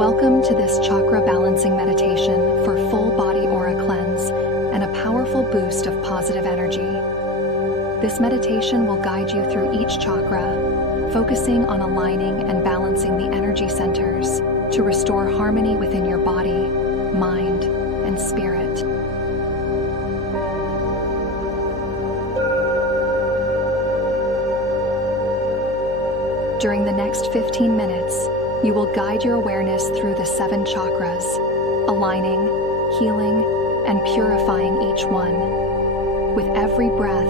Welcome to this Chakra Balancing Meditation for full body aura cleanse and a powerful boost of positive energy. This meditation will guide you through each chakra, focusing on aligning and balancing the energy centers to restore harmony within your body, mind, and spirit. During the next 15 minutes, you will guide your awareness through the 7 chakras, aligning, healing, and purifying each one. With every breath,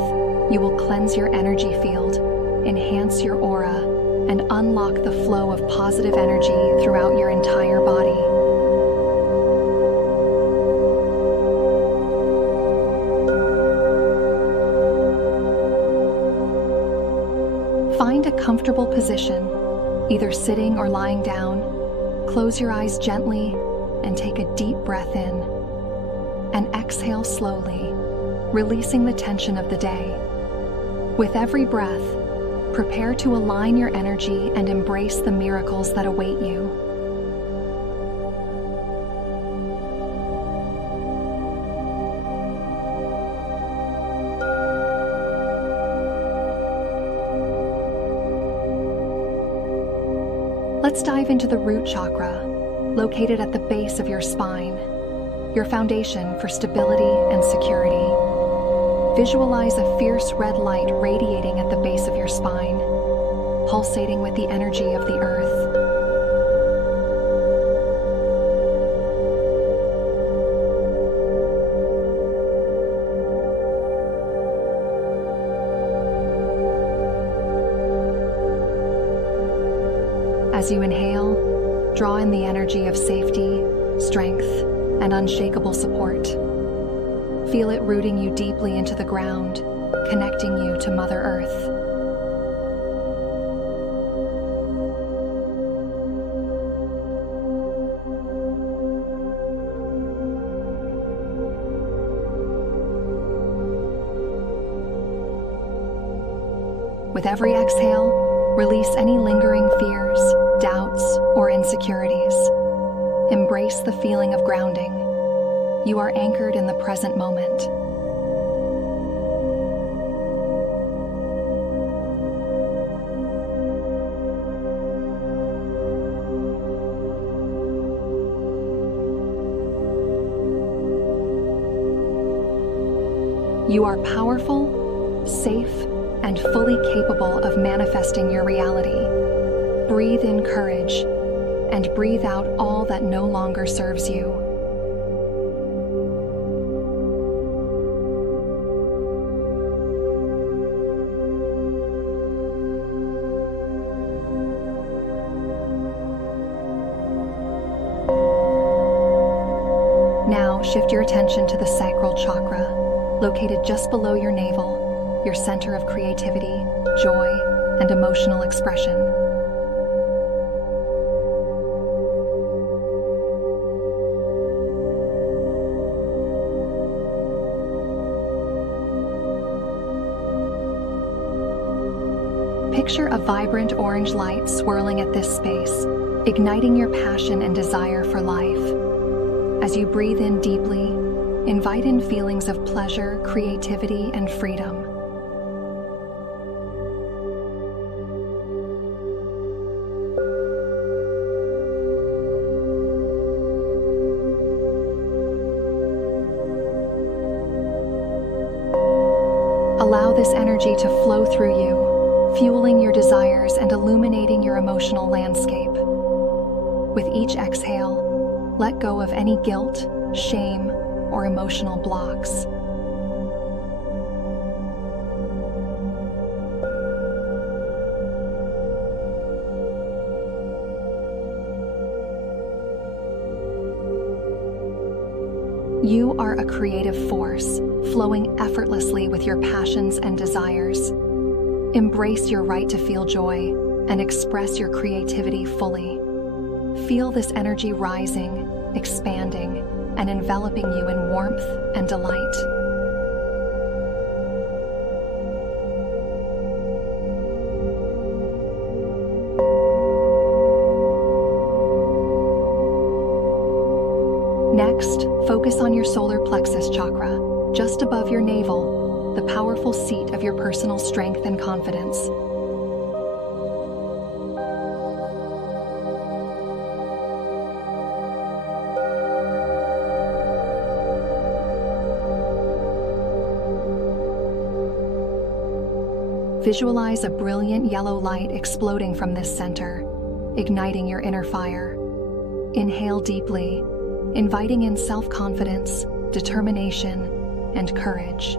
you will cleanse your energy field, enhance your aura, and unlock the flow of positive energy throughout your entire body. Find a comfortable position, either sitting or lying down. Close your eyes gently and take a deep breath in. And exhale slowly, releasing the tension of the day. With every breath, prepare to align your energy and embrace the miracles that await you. Let's dive into the root chakra, located at the base of your spine, your foundation for stability and security. Visualize a fierce red light radiating at the base of your spine, pulsating with the energy of the earth. As you inhale, draw in the energy of safety, strength, and unshakable support. Feel it rooting you deeply into the ground, connecting you to Mother Earth. With every exhale, release any lingering fears, doubts, or insecurities. Embrace the feeling of grounding. You are anchored in the present moment. You are powerful, safe, and fully capable of manifesting your reality. Breathe in courage and breathe out all that no longer serves you. Now shift your attention to the sacral chakra, located just below your navel, your center of creativity, joy, and emotional expression. Picture a vibrant orange light swirling at this space, igniting your passion and desire for life. As you breathe in deeply, invite in feelings of pleasure, creativity, and freedom. Allow this energy to flow through you, fueling your desires and illuminating your emotional landscape. With each exhale, let go of any guilt, shame, or emotional blocks. You are a creative force, flowing effortlessly with your passions and desires. Embrace your right to feel joy and express your creativity fully. Feel this energy rising, expanding, and enveloping you in warmth and delight. Focus on your solar plexus chakra, just above your navel, the powerful seat of your personal strength and confidence. Visualize a brilliant yellow light exploding from this center, igniting your inner fire. Inhale deeply, inviting in self-confidence, determination, and courage.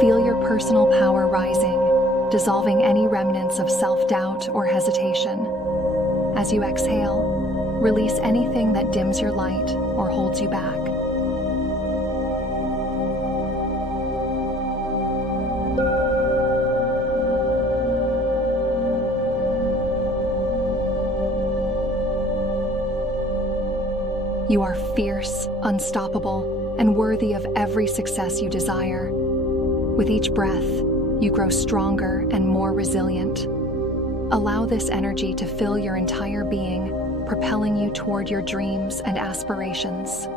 Feel your personal power rising, dissolving any remnants of self-doubt or hesitation. As you exhale, release anything that dims your light or holds you back. You are fierce, unstoppable, and worthy of every success you desire. With each breath, you grow stronger and more resilient. Allow this energy to fill your entire being, propelling you toward your dreams and aspirations.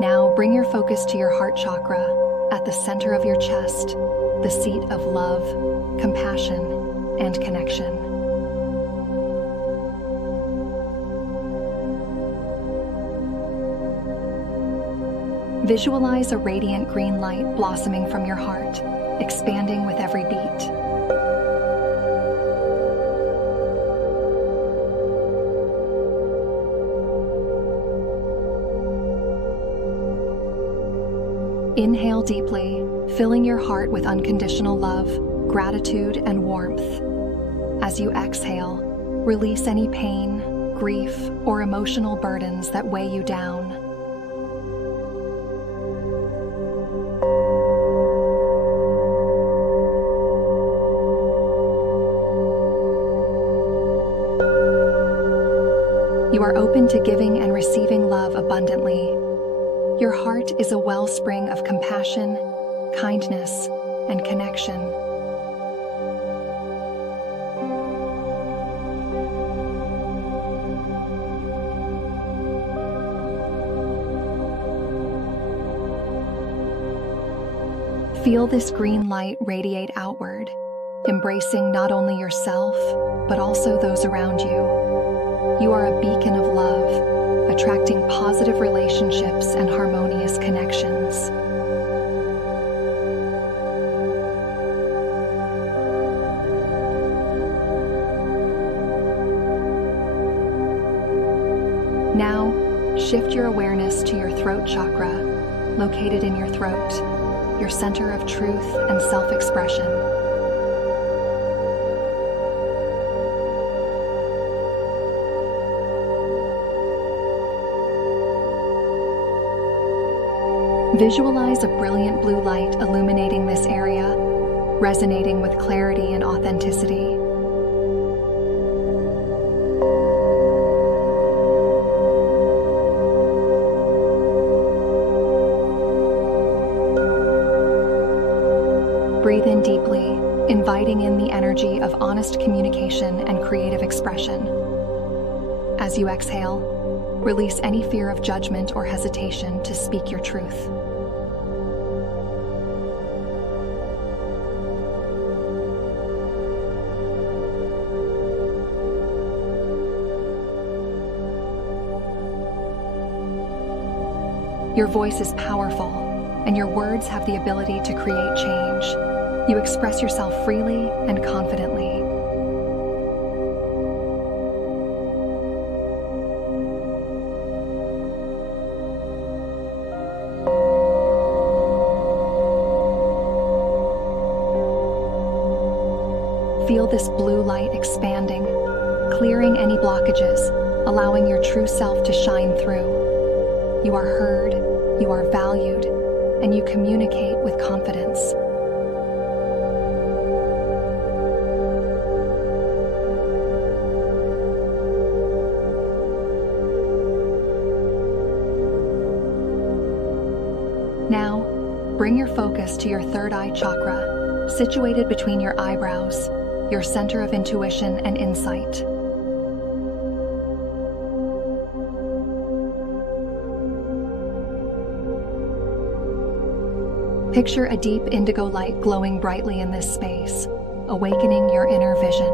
Now bring your focus to your heart chakra, at the center of your chest, the seat of love, compassion, and connection. Visualize a radiant green light blossoming from your heart, expanding with every beat. Inhale deeply, filling your heart with unconditional love, gratitude, and warmth. As you exhale, release any pain, grief, or emotional burdens that weigh you down. You are open to giving and receiving love abundantly. Your heart is a wellspring of compassion, kindness, and connection. Feel this green light radiate outward, embracing not only yourself, but also those around you. You are a beacon of love, attracting positive relationships and harmonious connections. Now, shift your awareness to your throat chakra, located in your throat, your center of truth and self-expression. Visualize a brilliant blue light illuminating this area, resonating with clarity and authenticity. Breathe in deeply, inviting in the energy of honest communication and creative expression. As you exhale, release any fear of judgment or hesitation to speak your truth. Your voice is powerful, and your words have the ability to create change. You express yourself freely and confidently. Feel this blue light expanding, clearing any blockages, allowing your true self to shine through. You are heard, you are valued, and you communicate with confidence. Now, bring your focus to your third eye chakra, situated between your eyebrows, your center of intuition and insight. Picture a deep indigo light glowing brightly in this space, awakening your inner vision.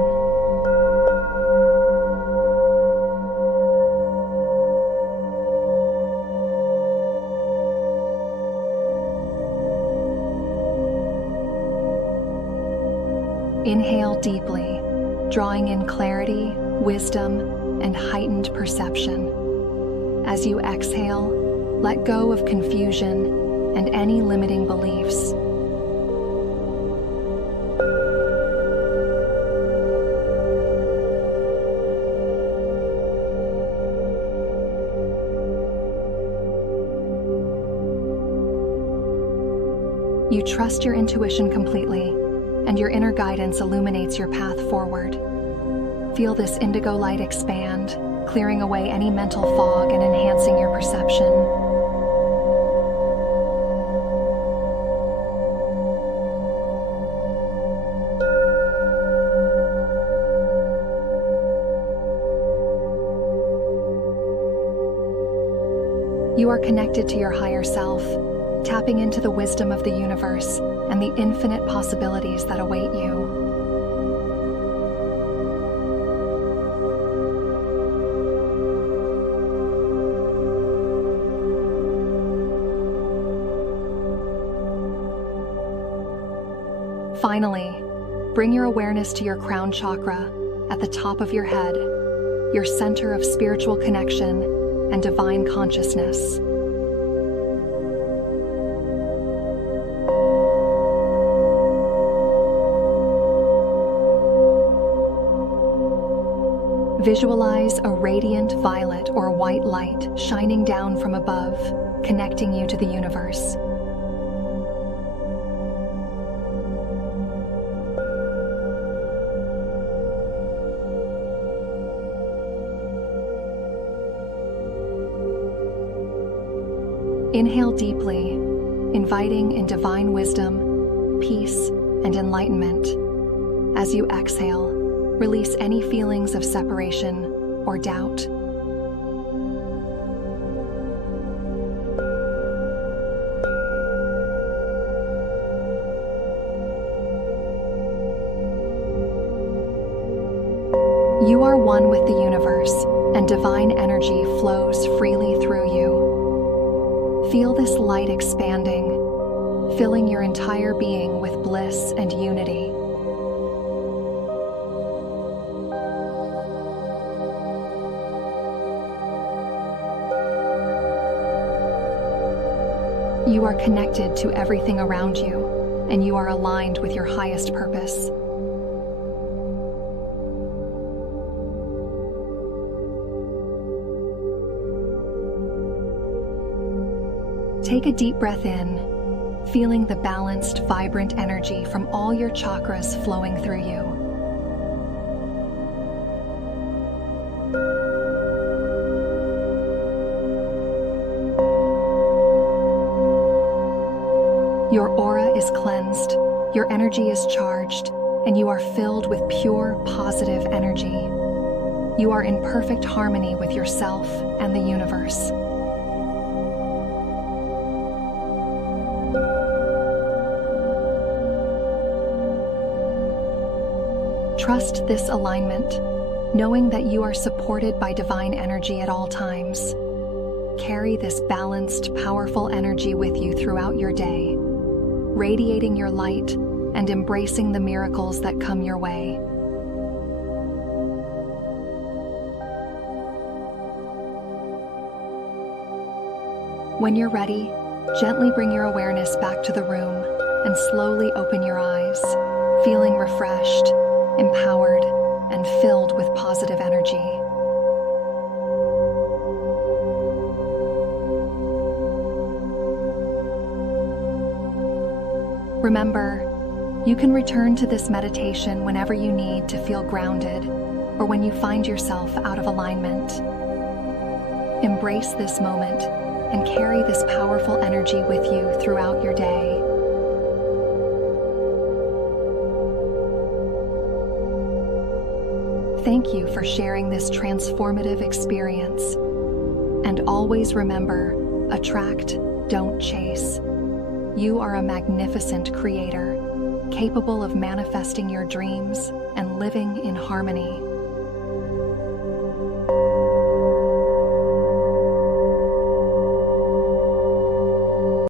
Inhale deeply, drawing in clarity, wisdom, and heightened perception. As you exhale, let go of confusion and any limiting beliefs. You trust your intuition completely, and your inner guidance illuminates your path forward. Feel this indigo light expand, clearing away any mental fog and enhancing your perception. You are connected to your higher self, tapping into the wisdom of the universe and the infinite possibilities that await you. Finally, bring your awareness to your crown chakra at the top of your head, your center of spiritual connection and divine consciousness. Visualize a radiant violet or white light shining down from above, connecting you to the universe. Inhale deeply, inviting in divine wisdom, peace, and enlightenment. As you exhale, release any feelings of separation or doubt. You are one with the universe, and divine energy flows freely through you. Feel this light expanding, filling your entire being with bliss and unity. You are connected to everything around you, and you are aligned with your highest purpose. Take a deep breath in, feeling the balanced, vibrant energy from all your chakras flowing through you. Your aura is cleansed, your energy is charged, and you are filled with pure, positive energy. You are in perfect harmony with yourself and the universe. Trust this alignment, knowing that you are supported by divine energy at all times. Carry this balanced, powerful energy with you throughout your day, radiating your light and embracing the miracles that come your way. When you're ready, gently bring your awareness back to the room and slowly open your eyes, feeling refreshed, empowered, and filled with positive energy. Remember, you can return to this meditation whenever you need to feel grounded or when you find yourself out of alignment. Embrace this moment and carry this powerful energy with you throughout your day. Thank you for sharing this transformative experience. And always remember, attract, don't chase. You are a magnificent creator, capable of manifesting your dreams and living in harmony.